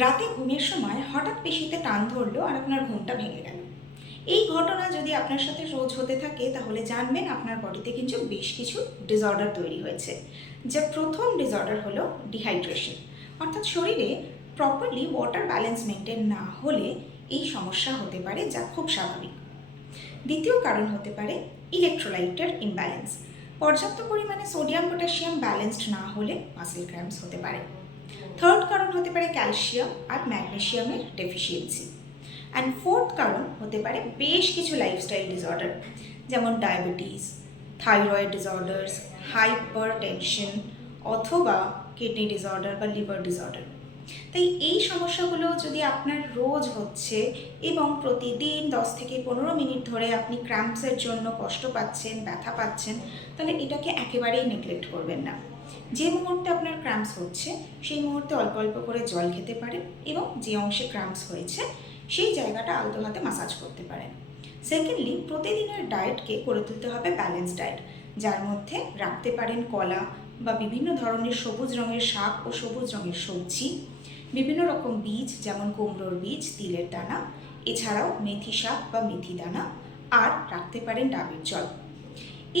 রাতে ঘুমের সময় হঠাৎ পেশিতে টান ধরলো আর আপনার ঘুমটা ভেঙে গেল। এই ঘটনা যদি আপনার সাথে রোজ হতে থাকে তাহলে জানবেন আপনার বডিতে কিন্তু বেশ কিছু ডিসঅর্ডার তৈরি হয়েছে। যে প্রথম ডিসঅর্ডার হলো ডিহাইড্রেশন, অর্থাৎ শরীরে প্রপারলি ওয়াটার ব্যালেন্স মেনটেন না হলে এই সমস্যা হতে পারে, যা খুব স্বাভাবিক। দ্বিতীয় কারণ হতে পারে ইলেকট্রোলাইটের ইমব্যালেন্স। পর্যাপ্ত পরিমাণে সোডিয়াম পটাশিয়াম ব্যালেন্সড না হলে মাসেল ক্র্যাম্পস হতে পারে। থার্ড কারণ হতে পারে ক্যালসিয়াম আর ম্যাগনেসিয়ামের ডেফিসিয়েন্সি। অ্যান্ড ফোর্থ কারণ হতে পারে বেশ কিছু লাইফস্টাইল ডিসঅর্ডার, যেমন diabetes, thyroid disorders, hypertension, অথবা কিডনি ডিসঅর্ডার বা লিভার ডিসঅর্ডার। তাই এই সমস্যাগুলো যদি আপনার রোজ হচ্ছে এবং প্রতিদিন 10 থেকে 15 মিনিট ধরে আপনি ক্র্যাম্পসের জন্য কষ্ট পাচ্ছেন, ব্যথা পাচ্ছেন, তাহলে এটাকে একেবারেই নেগলেক্ট করবেন না। যে মুহূর্তে আপনার ক্র্যাম্পস হচ্ছে সেই মুহূর্তে অল্প অল্প করে জল খেতে পারেন এবং যে অংশে ক্র্যাম্পস হয়েছে সেই জায়গাটা আলতো হাতে মাসাজ করতে পারেন। সেকেন্ডলি, প্রতিদিনের ডায়েটকে করে তুলতে হবে ব্যালেন্স ডায়েট, যার মধ্যে রাখতে পারেন কলা বা বিভিন্ন ধরনের সবুজ রঙের শাক ও সবুজ রঙের সবজি, বিভিন্ন রকম বীজ যেমন কুমড়োর বীজ, তিলের দানা, এছাড়াও মেথি শাক বা মেথি দানা, আর রাখতে পারেন ডাবের জল।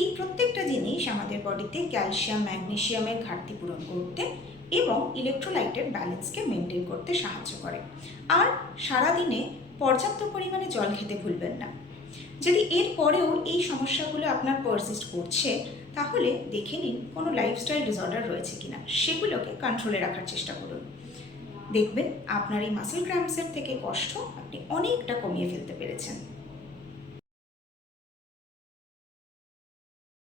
এই প্রত্যেকটা জিনিস আমাদের বডিতে ক্যালসিয়াম ম্যাগনেসিয়ামের ঘাটতি পূরণ করতে এবং ইলেকট্রোলাইটের ব্যালেন্সকে মেনটেন করতে সাহায্য করে। আর সারাদিনে পর্যাপ্ত পরিমাণে জল খেতে ভুলবেন না। যদি এর পরেও এই সমস্যাগুলো আপনার পারসিস্ট করছে, তাহলে দেখে নিন কোনো লাইফস্টাইল ডিসঅর্ডার রয়েছে কিনা, সেগুলোকে কন্ট্রোলে রাখার চেষ্টা করুন। দেখবেন আপনার এই মাসেল ক্র্যাম্পসের থেকে কষ্ট আপনি অনেকটা কমিয়ে ফেলতে পেরেছেন।